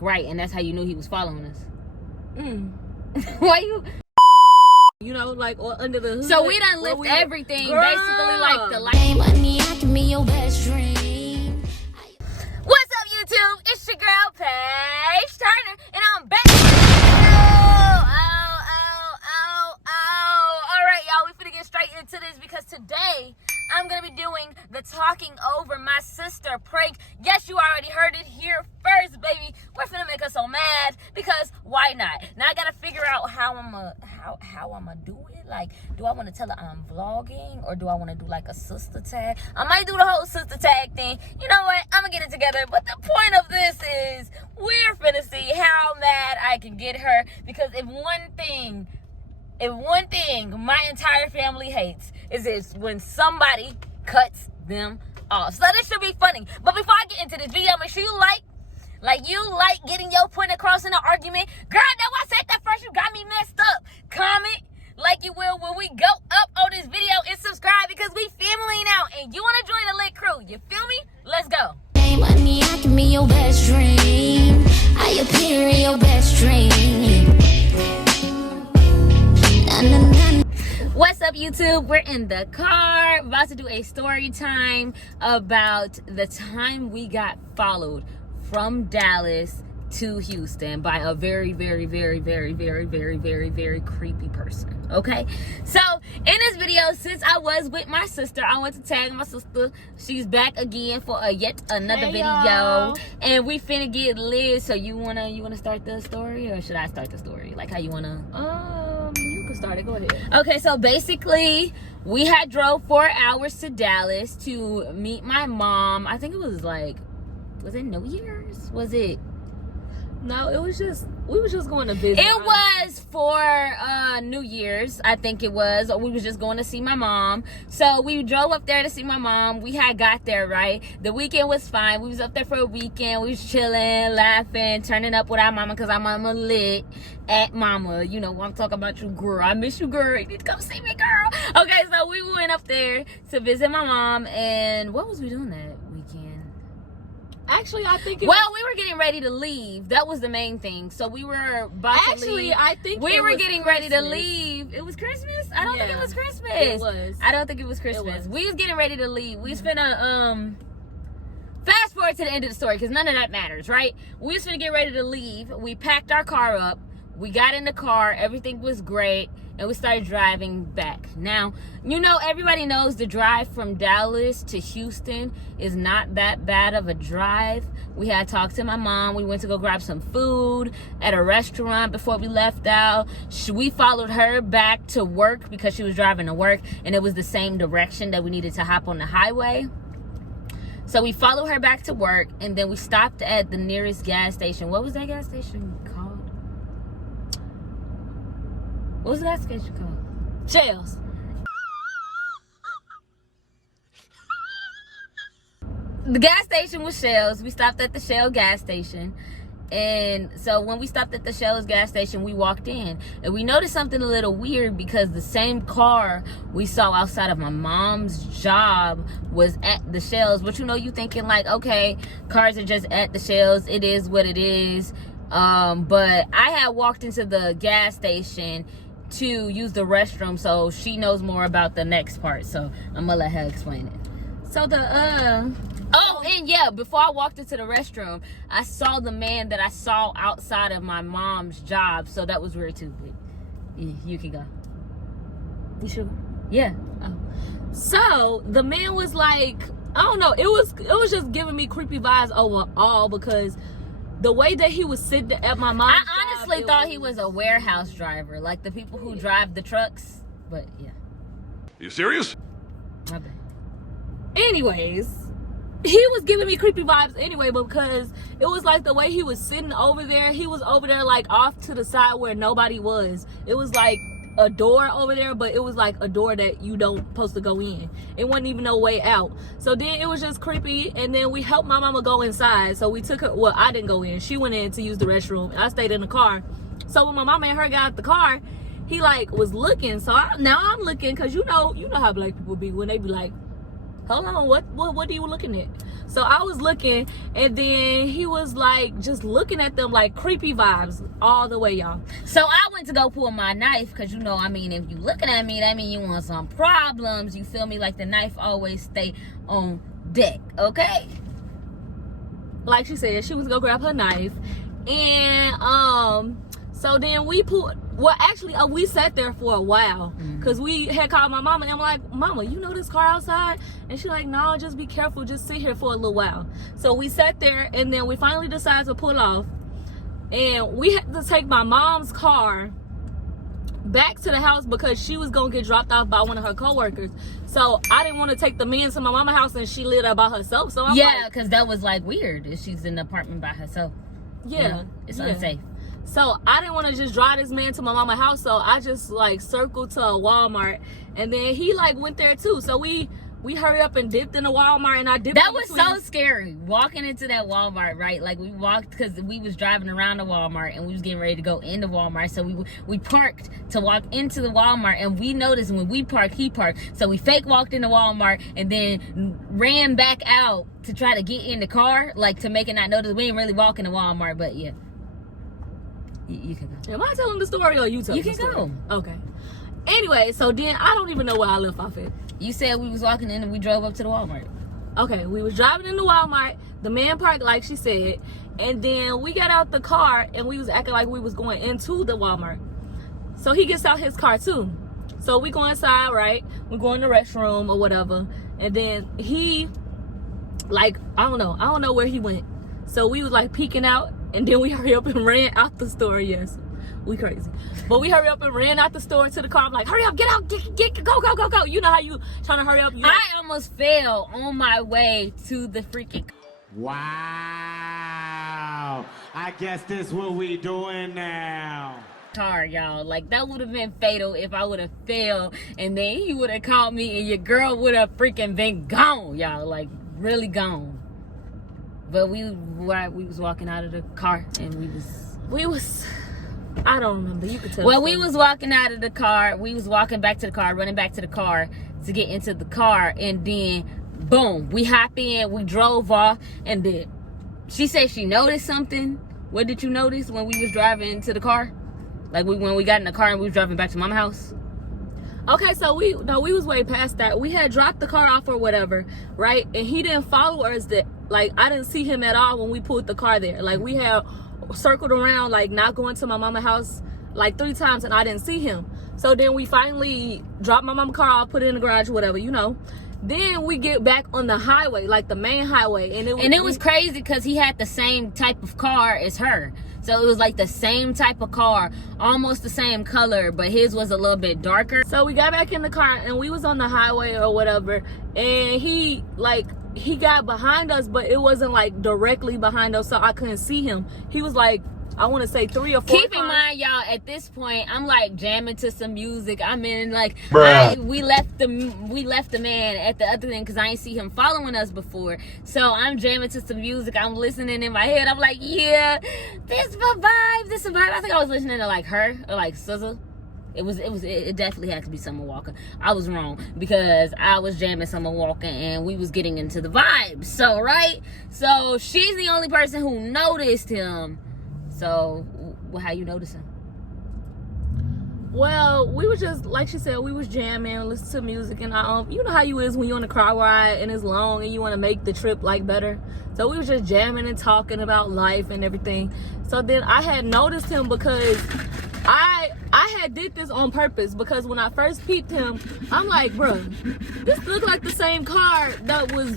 Right, and that's how you knew he was following us. Why you? You know, like, or under the hood. So we done lift everything, Girl. basically like the light. Money, I can be your best dream. What's up, YouTube? It's your girl, PageeTurner, and I'm back. All right, y'all, we finna get straight into this because today I'm gonna be doing the talking over my sister prank. Yes, you already heard it here first, baby. We're finna make us so mad because why not? Now I gotta figure out how I'ma do it. Like, do I want to tell her I'm vlogging or do I want to do like a sister tag? I might do the whole sister tag thing. You know what? I'm gonna get it together. But the point of this is we're finna see how mad I can get her, because if one thing my entire family hates is when somebody cuts them off. So this should be funny. But before I get into this video, make sure you like getting your point across in the argument. Girl, that's why I said that first. You got me messed up. Comment like you will when we go up on this video, and subscribe because we family now and you want to join the lit crew. You feel me? Let's go. Money, I can be your best dream. I appear in your best dream. What's up, YouTube? We're in the car about to do a story time about the time we got followed from Dallas to Houston by a very, very, very, very, very, very, very, very creepy person. Okay, so in this video, since I was with my sister, I want to tag my sister. She's back again for yet another video, y'all. And we finna get lit. So you wanna start the story, or should I start the story? Like, how you wanna? You can start it. Go ahead. Okay, so basically, we had drove 4 hours to Dallas to meet my mom. I think it was like, was it New Year's? Was it? No, we was just going to visit. It was for New Year's, I think it was. Or we was just going to see my mom. So we drove up there to see my mom. We had got there, right? The weekend was fine. We was up there for a weekend. We was chilling, laughing, turning up with our mama, because our mama lit at mama. You know, I'm talking about you, girl. I miss you, girl. You need to come see me, girl. Okay, so we went up there to visit my mom. And what was we doing that weekend? Actually, I think we were getting ready to leave. That was the main thing. So we were about to leave. I think we were getting ready to leave. It was Christmas? I don't think it was Christmas. It was. I don't think it was Christmas. We was getting ready to leave. We was finna fast forward to the end of the story, because none of that matters, right? We was finna get ready to leave. We packed our car up. We got in the car. Everything was great. And we started driving back. Now, you know, everybody knows the drive from Dallas to Houston is not that bad of a drive. We had talked to my mom. We went to go grab some food at a restaurant before we left out. We followed her back to work because she was driving to work, and it was the same direction that we needed to hop on the highway. So we followed her back to work, and then we stopped at the nearest gas station. What was that gas station called? What was that station called? Shells. The gas station was Shells. We stopped at the Shell gas station. And so when we stopped at the Shell's gas station, we walked in. And we noticed something a little weird, because the same car we saw outside of my mom's job was at the Shells. But you know, you thinking like, okay, cars are just at the Shells. It is what it is. But I had walked into the gas station to use the restroom, so she knows more about the next part, so I'm gonna let her explain it. So and yeah, before I walked into the restroom, I saw the man that I saw outside of my mom's job, so that was weird too. But yeah, you can go. You sure? Yeah. Oh. So the man was like, I don't know, it was just giving me creepy vibes overall, because the way that he was sitting at my mom's I honestly thought he was a warehouse driver, like the people who drive the trucks. But yeah. You serious? My bad. Anyways, he was giving me creepy vibes anyway, because it was like the way he was sitting over there. He was over there like off to the side where nobody was. It was like a door over there, but it was like a door that you don't supposed to go in. It wasn't even no way out. So then it was just creepy. And then we helped my mama go inside. So we took her, well, I didn't go in. She went in to use the restroom. I stayed in the car. So when my mama and her got out the car, he like was looking. So now I'm looking, because you know how black people be when they be like, hold on, what are you looking at? So I was looking, and then he was like just looking at them like creepy vibes all the way, y'all. So I went to go pull my knife, because you know, I mean, if you looking at me, that mean you want some problems. You feel me? Like the knife always stay on deck, okay? Like she said, she was gonna grab her knife, and so then we we sat there for a while, because we had called my mama, and I'm like, Mama, you know this car outside? And she's like, no, just be careful, just sit here for a little while. So we sat there, and then we finally decided to pull off, and we had to take my mom's car back to the house because she was gonna get dropped off by one of her coworkers. So I didn't want to take the man to my mama's house and she lived there by herself. So I'm because that was like weird if she's in the apartment by herself. Yeah, you know, it's unsafe. So I didn't want to just drive this man to my mama's house. So I just like circled to a Walmart, and then he like went there too. So we hurried up and dipped in the Walmart, and I dipped. That was so scary walking into that Walmart, right? Like we walked, because we was driving around the Walmart and we was getting ready to go into Walmart. So we parked to walk into the Walmart, and we noticed when we parked, he parked. So we fake walked into Walmart and then ran back out to try to get in the car, like to make it not notice. We ain't really walking to Walmart, but yeah. You can go. Am I telling the story or you telling the story? You can go. Okay. Anyway, so then I don't even know where I left off at. You said we was walking in and we drove up to the Walmart. Okay, we was driving in the Walmart. The man parked like she said. And then we got out the car and we was acting like we was going into the Walmart. So he gets out his car too. So we go inside, right? We go in the restroom or whatever. And then he, like, I don't know where he went. So we was like peeking out, and then we hurry up and ran out the store. Yes, we crazy. But we hurry up and ran out the store to the car. I'm like, hurry up, get out, get, go. You know how you trying to hurry up. I almost fell on my way to the freaking. Wow. I guess this what we doing now. Car, y'all. Like, that would have been fatal if I would have failed, and then he would have called me, and your girl would have freaking been gone, y'all. Like, really gone. But we was walking out of the car, and we was I don't remember. You could tell. Well, we was walking out of the car. We was walking back to the car, running back to the car to get into the car, and then boom, we hop in, we drove off, and then she said she noticed something. What did you notice when we was driving to the car? Like when we got in the car and we was driving back to mama's house? Okay, so we was way past that. We had dropped the car off or whatever, right? And he didn't follow us. Like, I didn't see him at all when we pulled the car there. Like, we had circled around, like, not going to my mama's house like 3 times, and I didn't see him. So then we finally dropped my mama's car off, put it in the garage, whatever, you know. Then we get back on the highway, like the main highway, and it was crazy because he had the same type of car as her. So it was like the same type of car, almost the same color, but his was a little bit darker. So we got back in the car and we was on the highway or whatever, and he got behind us, but it wasn't like directly behind us, so I couldn't see him. He was like, I want to say 3 or 4 Keep in mind, y'all, at this point, I'm like jamming to some music. I'm in like, we left the man at the other end because I ain't see him following us before. So I'm jamming to some music. I'm listening in my head. I'm like, yeah, this my vibe. This is vibe. I think I was listening to like her or like SZA. It definitely had to be Summer Walker. I was wrong because I was jamming Summer Walker and we was getting into the vibe. So, right? So she's the only person who noticed him. So, how you notice him? Well, we was just, like she said, we was jamming, listening to music, and you know how you is when you're on a car ride and it's long and you want to make the trip like better. So we was just jamming and talking about life and everything. So then I had noticed him because I had did this on purpose, because when I first peeped him, I'm like, bruh, this looked like the same car that was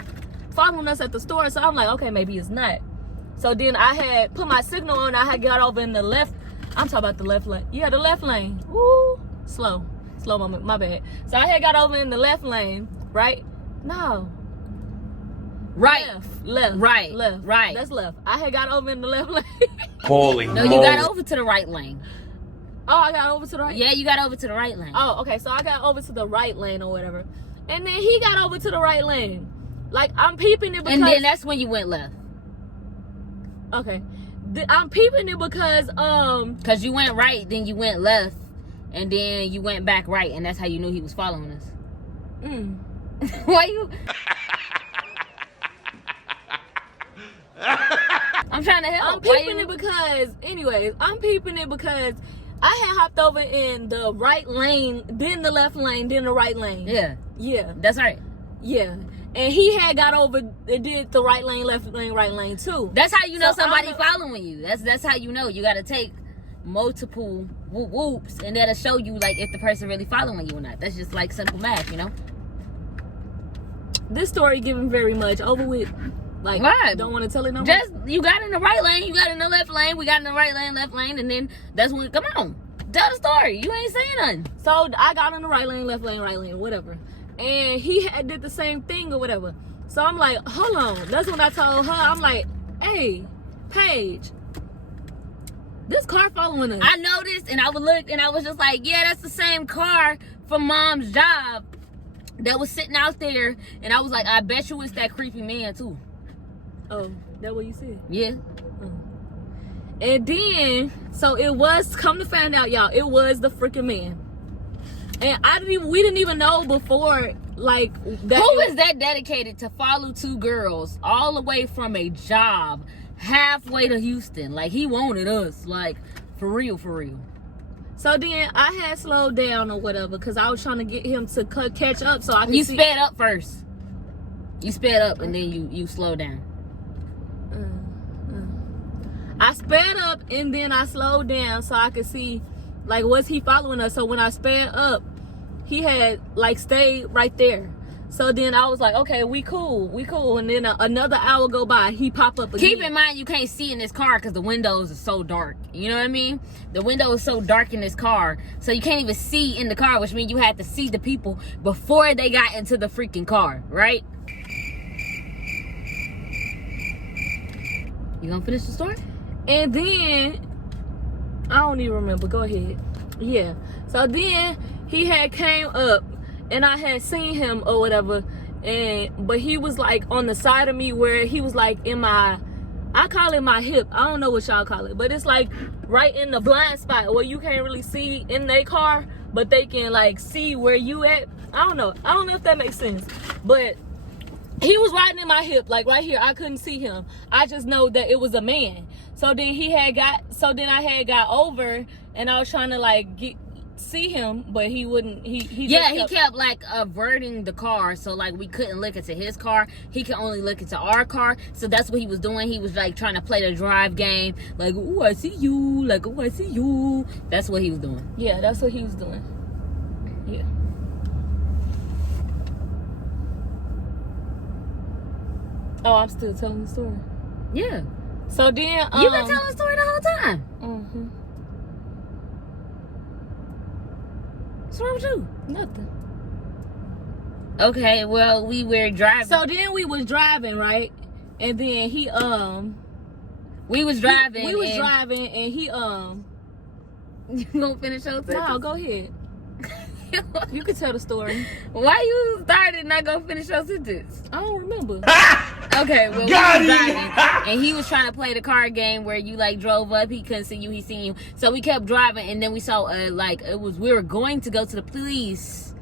following us at the store. So I'm like, okay, maybe it's not. So then I had put my signal on. I had got over in the left. I'm talking about the left lane. Yeah, the left lane. Woo, slow my bad. So I had got over in the left lane, right? No. Right. Left. Right. Left. Right. That's left. I had got over in the left lane. Holy No, you got over to the right lane. Oh, I got over to the right? Yeah, you got over to the right lane. Oh, okay. So I got over to the right lane or whatever. And then he got over to the right lane. Like, I'm peeping it because... And then that's when you went left. Okay. I'm peeping it because Because you went right, then you went left, and then you went back right, and that's how you knew he was following us. Why you... I'm trying to help. I'm peeping it because I had hopped over in the right lane, then the left lane, then the right lane. Yeah. Yeah. That's right. Yeah. And he had got over and did the right lane, left lane, right lane too. That's how you know So somebody following you. That's how you know. You got to take multiple whoops, and that'll show you like if the person really following you or not. That's just like simple math, you know. This story giving very much over with. Like, right. Don't want to tell it no more. Just you got in the right lane, you got in the left lane, we got in the right lane, left lane, and then that's when come on, tell the story. You ain't saying nothing. So I got in the right lane, left lane, right lane, whatever. And he had did the same thing or whatever. So I'm like, hold on. That's when I told her, I'm like, hey, Paige, this car following us. I noticed, and I would look, and I was just like, yeah, that's the same car from Mom's job that was sitting out there. And I was like, I bet you it's that creepy man too. Oh, that what you said? Yeah. And then, so it was, come to find out, y'all, it was the freaking man. And we didn't even know before, like, that. Who is that dedicated to follow two girls all the way from a job halfway to Houston? Like, he wanted us, like, for real, for real. So then I had slowed down or whatever because I was trying to get him to catch up so I could You see. sped up first. You sped up and then you slow down. I sped up and then I slowed down so I could see, like, was he following us? So when I sped up, he had, like, stayed right there. So then I was like, okay, we cool. And then another hour go by, he pop up again. Keep in mind, you can't see in this car because the windows are so dark. You know what I mean? The window is so dark in this car, so you can't even see in the car, which means you had to see the people before they got into the freaking car, right? You gonna finish the story? And then, I don't even remember. Go ahead. Yeah. So then he had came up and I had seen him or whatever. But he was like on the side of me where he was like in my, I call it my hip. I don't know what y'all call it. But it's like right in the blind spot where you can't really see in their car, but they can like see where you at. I don't know if that makes sense. But he was riding in my hip, like right here. I couldn't see him. I just know that it was a man. So then I had got over and I was trying to like see him, but he wouldn't. He kept like averting the car, so like we couldn't look into his car. He could only look into our car. So that's what he was doing. He was like trying to play the drive game, like, oh, I see you, like, oh, I see you. That's what he was doing. Yeah, that's what he was doing. Yeah. Oh, I'm still telling the story. Yeah. So then You've been telling the story the whole time. Mm-hmm. What's wrong with you? Nothing. Okay, well, we were driving. So then we was driving, right? And then he we was driving. We was driving and he You gonna finish your sentence? No, go ahead. You can tell the story. Why you started and not gonna finish your sentence? I don't remember. Okay, well, we was driving, and he was trying to play the card game where you like drove up, he couldn't see you, he seen you. So we kept driving, and then we saw we were going to go to the police,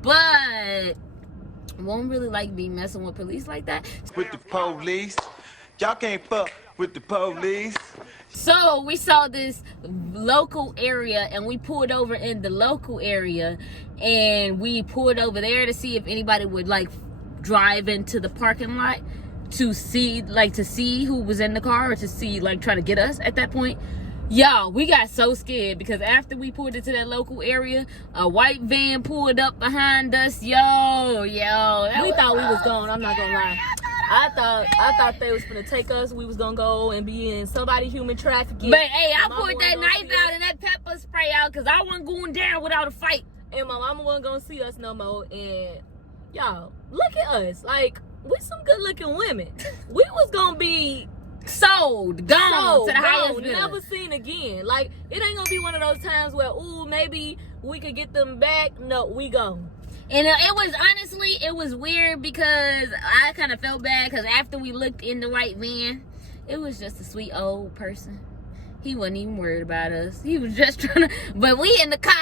but won't really like be messing with police like that. With the police, y'all can't fuck with the police. So we saw this local area and we pulled over in the local area and we pulled over there to see if anybody would like drive into the parking lot to see who was in the car or to see like try to get us at that point. Y'all, we got so scared because after we pulled into that local area, a white van pulled up behind us. We thought we was gone. I'm not gonna lie. I thought they was gonna take us. We was gonna go and be in somebody human trafficking. But hey, I pulled that knife out and that pepper spray out because I wasn't going down without a fight. And my mama wasn't gonna see us no more. And y'all, look at us. Like, we some good looking women. We was gonna be gone to the highest bidder. Never seen again. Like, it ain't gonna be one of those times where, ooh, maybe we could get them back. No, we gone. And it was weird because I kind of felt bad because after we looked in the white van, it was just a sweet old person. He wasn't even worried about us. He was just trying to, but we in the car,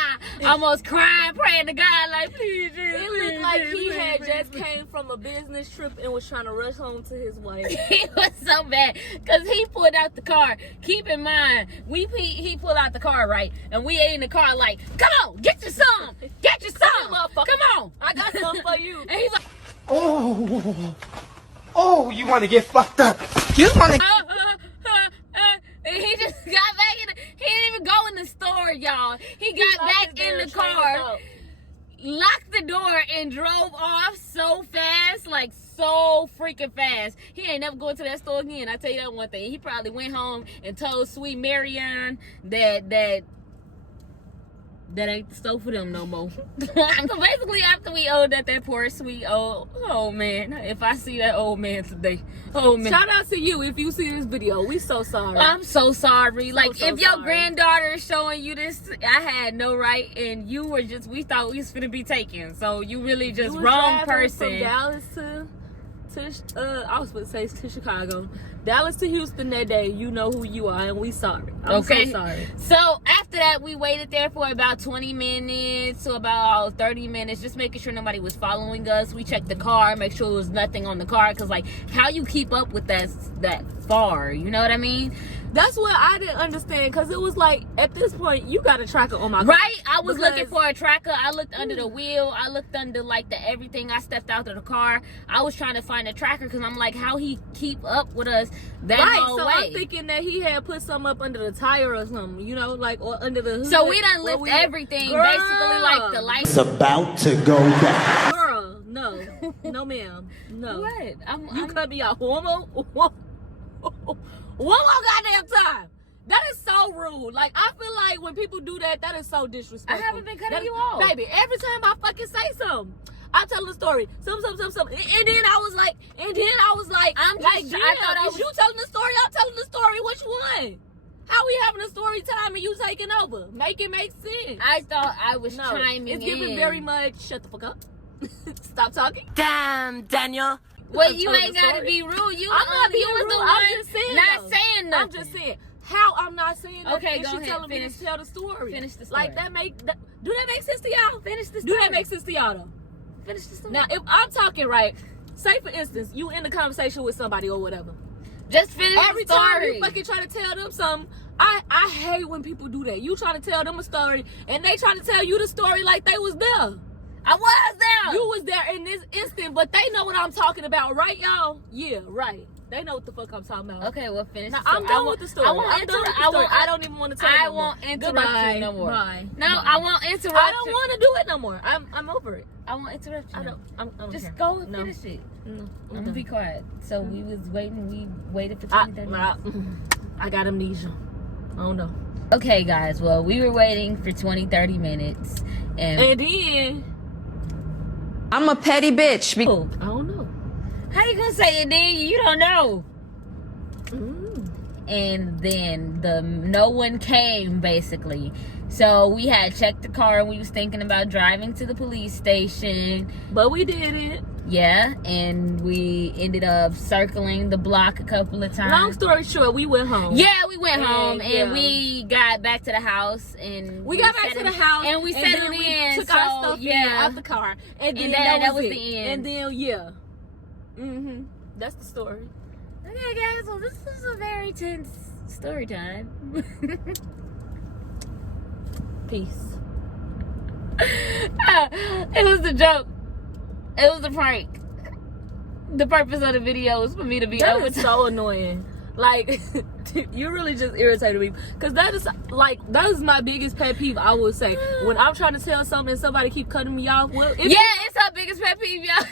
almost crying, praying to God, like, please, Jesus, It looked like he had just came from a business trip and was trying to rush home to his wife. He was so bad, because he pulled out the car. Keep in mind, he pulled out the car, right? And we ain't in the car like, come on, get your son. Get your son. Motherfucker. Come on. I got something for you. And he's like, Oh, you want to get fucked up. You want to... and he just got back in he didn't even go in the store, y'all. He got back in the car, locked the door, and drove off so fast, like so freaking fast. He ain't never going to that store again. I tell you that one thing. He probably went home and told sweet Marianne that ain't the store for them no more. So basically, after we owed that poor sweet old man, if I see that old man today, oh man. Shout out to you if you see this video. We so sorry. I'm so sorry. Like, so if your sorry. granddaughter is showing you this, I had no right, and you were just, we thought we was finna be taken. So you really just You was wrong driving person. From Dallas to I was supposed to say to Chicago. Dallas to Houston that day. You know who you are, and we sorry. I'm so sorry. So after that, we waited there for about 20 minutes to about 30 minutes, just making sure nobody was following us. We checked the car, make sure there was nothing on the car, because like, how you keep up with that far? You know what I mean? That's what I didn't understand, because it was like, at this point, you got a tracker on my car. Right? I was looking for a tracker. I looked under the wheel. I looked under like the everything. I stepped out of the car. I was trying to find a tracker, because I'm like, how he keep up with us that whole so way? I'm thinking that he had put something up under the tire or something, you know, like, or under the hood. So we done lift everything, Girl. basically, like the lights. It's about to go down. Girl, no ma'am, no. What? You cut me off one more goddamn time. That is so rude. Like, I feel like when people do that, that is so disrespectful. I haven't been cutting you off. Baby, every time I fucking say something, I tell the story. Something. And then I was like, I'm like, just, yeah, I thought I was, you telling the story, I'm telling the story. Which one? How we having a story time and you taking over? Make it make sense. I thought I was No, chiming it's in. giving very much, shut the fuck up. Stop talking. Damn, Daniel. Well, you Telling ain't the gotta story. be rude. You, I'm not being you was rude. the I'm one just saying, not though. saying nothing. I'm just saying how I'm not saying nothing. Okay, and go she ahead, telling me finish. to tell the story. Finish the story. Like, do that make sense to y'all? Finish the Do story. that make sense to y'all though? Finish the story. Now, if I'm talking right, say for instance, you in a conversation with somebody or whatever. Just finish Every the time story. you fucking try to tell them something, I hate when people do that. You try to tell them a story and they try to tell you the story like they was there. I was there. You was there in this instant, but they know what I'm talking about, right, y'all? Yeah, right. They know what the fuck I'm talking about. Okay, well, finish Now, the story. I'm done with the story. I won't I'm done with the interrupt. story. I don't even want to tell you I no more. won't interrupt Goodbye. you no more. Bye. No, Bye. I won't interrupt I don't you. want to do it no more. I'm over it. I won't interrupt you. I don't Just care. go and No. finish it. No, I'm gonna be quiet. So we was waiting. We waited for 20 minutes. I got amnesia. I don't know. Okay, guys. Well, we were waiting for 20-30 minutes, And then I'm a petty bitch. oh, I don't know. how you gonna say it then? You don't know. Mm. And then no one came, basically. So we had checked the car and we was thinking about driving to the police station. But we did it. Yeah, and we ended up circling the block a couple of times. Long story short, we went home. Yeah, we went home Yeah. and we got back to the house and We got back to the house and we then settled we in. took so our stuff yeah, out the car, and then that was it. the end. And then yeah, that's the story. Okay, guys. Well, this is a very tense story time. Peace. It was a joke. It was a prank. The purpose of the video was for me to be That over. is so annoying. Like, you really just irritated me, because that is my biggest pet peeve. I would say when I'm trying to tell something and somebody keep cutting me off. Well, Yeah, it's our biggest pet peeve, y'all.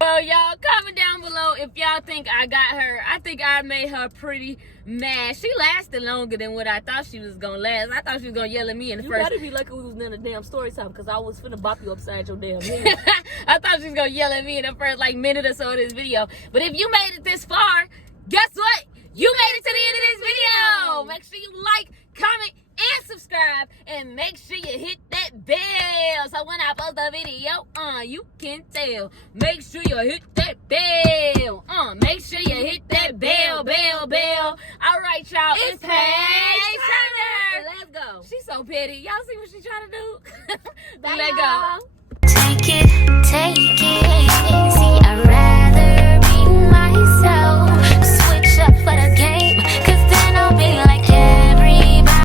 Well, y'all, comment down below if y'all think I got her. I think I made her pretty mad. She lasted longer than what I thought she was gonna last. I thought she was gonna yell at me in the you first. gotta be lucky we was in a damn story time, because I was finna bop you upside your damn head. I thought she was gonna yell at me in the first minute or so of this video. But if you made it this far, guess what? You made it to the end of this video. Make sure you like, comment, and subscribe, and make sure you hit that bell so when I post a video, you can tell. Make sure you hit that bell. Make sure you hit that bell. All right, y'all. It's PageeTurner. Let's go. She's so petty. Y'all see what she's trying to do? Bye, Let y'all. Take it, take it easy. I